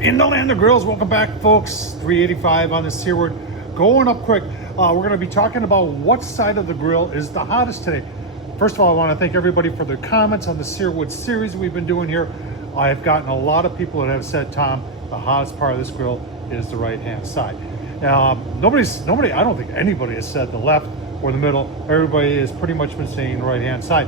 In the land of grills, welcome back, folks. 385 on the Searwood. Going up quick. We're going to be talking about what side of the grill is the hottest today. First of all, I want to thank everybody for their comments on the Searwood series we've been doing here. I have gotten a lot of people that have said, Tom, the hottest part of this grill is the right-hand side. Nobody, I don't think anybody has said the left or the middle. Everybody has pretty much been saying the right-hand side.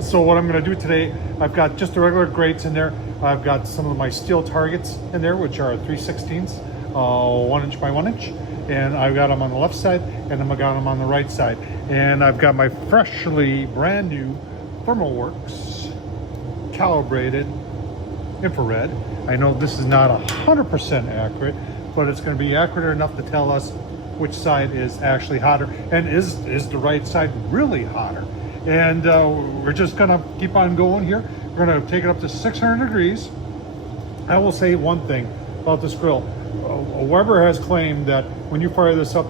So what I'm going to do today, I've got just the regular grates in there. I've got some of my steel targets in there, which are 3/16, 1 inch by 1 inch. And I've got them on the left side and I've got them on the right side. And I've got my freshly brand new ThermalWorks calibrated infrared. I know this is not 100% accurate, but it's going to be accurate enough to tell us which side is actually hotter and is the right side really hotter. And we're just gonna keep on going here. We're gonna take it up to 600 degrees. I will say one thing about this grill. Weber has claimed that when you fire this up,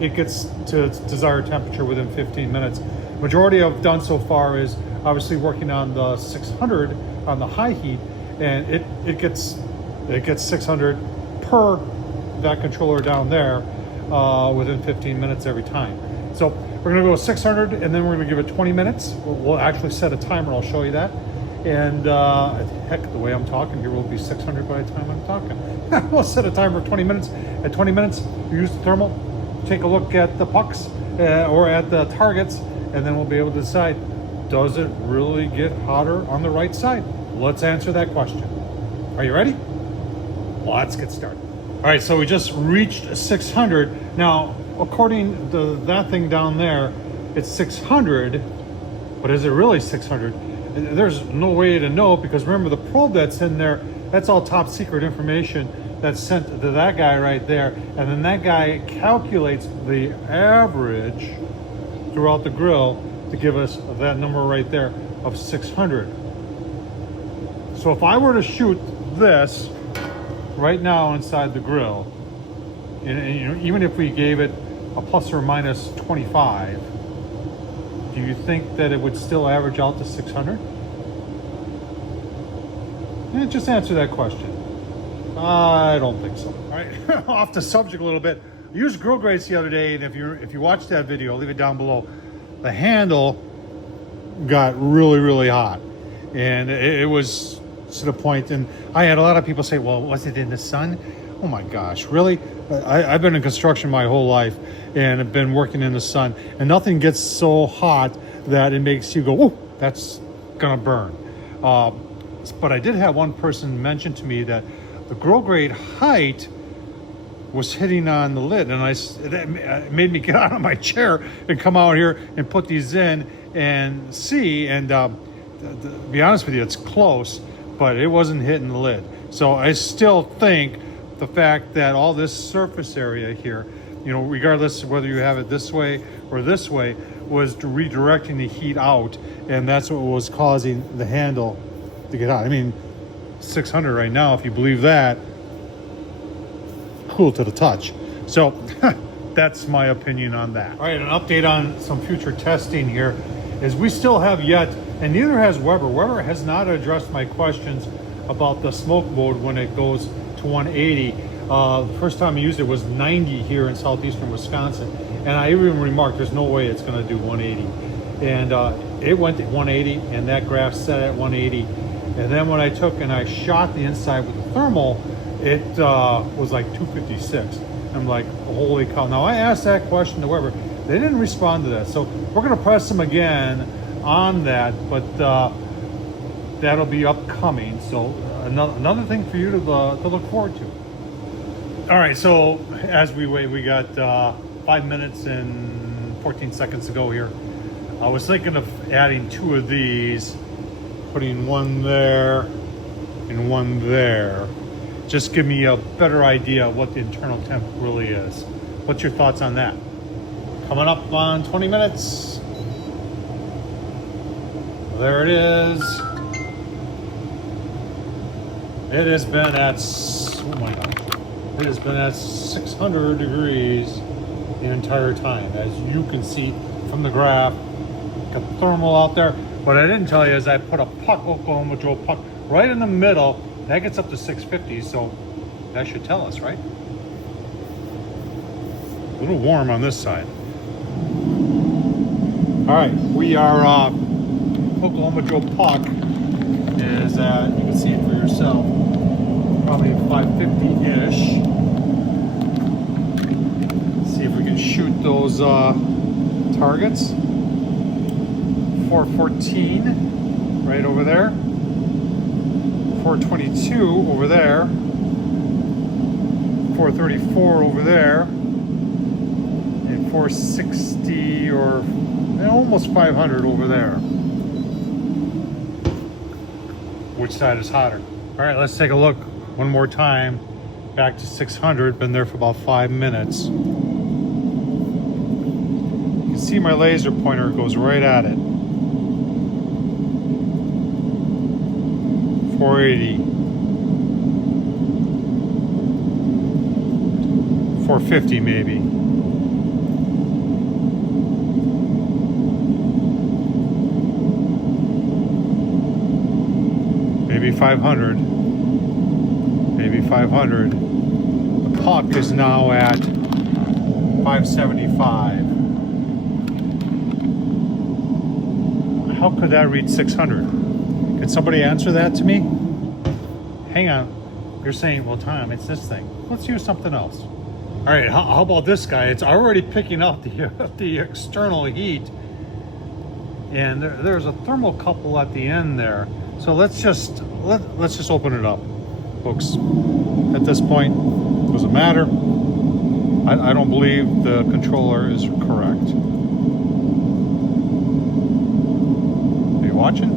it gets to its desired temperature within 15 minutes. Majority I've done so far is obviously working on the 600 on the high heat, and it gets 600 per that controller down there within 15 minutes every time. So we're gonna go 600 and then we're gonna give it 20 minutes. We'll actually set a timer, I'll show you that. And heck, the way I'm talking here will be 600 by the time I'm talking. We'll set a timer of 20 minutes. At 20 minutes, you use the thermal, take a look at the pucks or at the targets, and then we'll be able to decide, does it really get hotter on the right side? Let's answer that question. Are you ready? Let's get started. All right, so we just reached 600. Now, according to that thing down there, it's 600, but is it really 600? There's no way to know, because remember the probe that's in there, that's all top secret information that's sent to that guy right there, and then that guy calculates the average throughout the grill to give us that number right there of 600. So if I were to shoot this right now inside the grill, and you know, even if we gave it a plus or minus 25, do you think that it would still average out to 600? Yeah, just answer that question. I don't think so. All right, off the subject a little bit. I used grill grates the other day, and if you watched that video, leave it down below. The handle got really hot, and it was to the point, and I had a lot of people say, well, was it in the sun? Oh my gosh, really? I've been in construction my whole life and have been working in the sun, and nothing gets so hot that it makes you go, oh, that's gonna burn. But I did have one person mention to me that the grill grate height was hitting on the lid, and it made me get out of my chair and come out here and put these in and see, and to be honest with you, it's close, but it wasn't hitting the lid. So I still think the fact that all this surface area here, you know, regardless of whether you have it this way or this way, was redirecting the heat out, and that's what was causing the handle to get hot. I mean, 600 right now, if you believe that, cool to the touch. So that's my opinion on that. All right, an update on some future testing here is we still have yet, and neither has Weber. Weber has not addressed my questions about the smoke mode when it goes to 180. The first time I used it was 90 here in southeastern Wisconsin, and I even remarked there's no way it's going to do 180, and it went to 180, and that graph set at 180. And then when I took and I shot the inside with the thermal, it was like 256. I'm like, holy cow. Now I asked that question to Weber, they didn't respond to that, so we're going to press them again on that, but that'll be upcoming. So another thing for you to look forward to. All right, so as we wait, we got 5 minutes and 14 seconds to go here. I was thinking of adding 2 of these, putting one there and one there. Just give me a better idea of what the internal temp really is. What's your thoughts on that? Coming up on 20 minutes. There it is. It has been at, oh my gosh. It has been at 600 degrees the entire time. As you can see from the graph, got thermal out there. What I didn't tell you is I put a puck, Oklahoma Joe puck, right in the middle That gets up to 650, so that should tell us, right? A little warm on this side. All right, we are Oklahoma Joe Puck is at, you can see it for yourself, probably 550-ish. See if we can shoot those targets. 414 right over there. 422 over there. 434 over there. And 460 or almost 500 over there. Which side is hotter? All right, let's take a look one more time. Back to 600, been there for about 5 minutes. You can see my laser pointer goes right at it. 480. 450 maybe. Maybe 500. Maybe 500. The puck is now at 575. How could that reach 600? Can somebody answer that to me? Hang on. You're saying, well, Tom, it's this thing. Let's use something else. All right, how about this guy? It's already picking up the external heat. And there's a thermocouple at the end there. So let's just open it up, folks. At this point, it doesn't matter. I don't believe the controller is correct. Are you watching?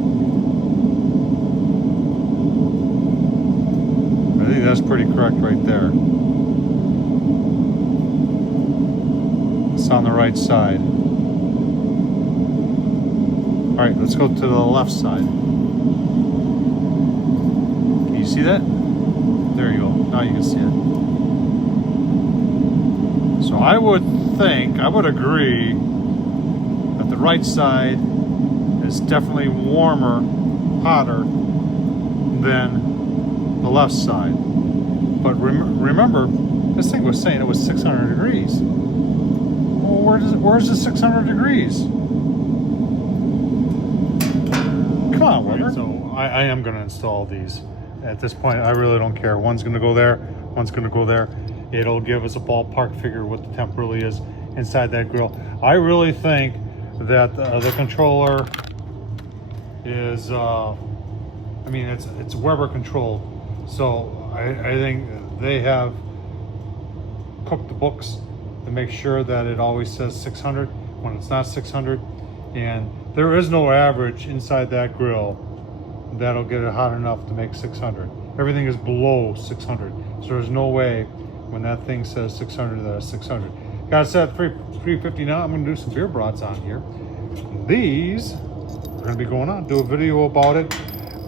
I think that's pretty correct right there. It's on the right side. All right, let's go to the left side. Can you see that? There you go. Now you can see it. So I would agree that the right side is definitely warmer, hotter than the left side. But remember, this thing was saying it was 600 degrees. Well, where's the 600 degrees? Come on, Weber. So I am going to install these. At this point, I really don't care. One's going to go there, one's going to go there. It'll give us a ballpark figure what the temp really is inside that grill. I really think that the controller is, it's Weber controlled. So I think they have cooked the books to make sure that it always says 600 when it's not 600. And there is no average inside that grill that'll get it hot enough to make 600. Everything is below 600. So there's no way when that thing says 600 that it's 600. Got it set at 350 now. I'm gonna do some beer brats on here. These are gonna be going on, do a video about it.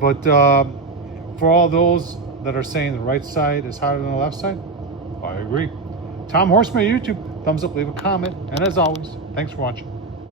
But for all those that are saying the right side is hotter than the left side, I agree. Tom Horsman, YouTube, thumbs up, leave a comment. And as always, thanks for watching.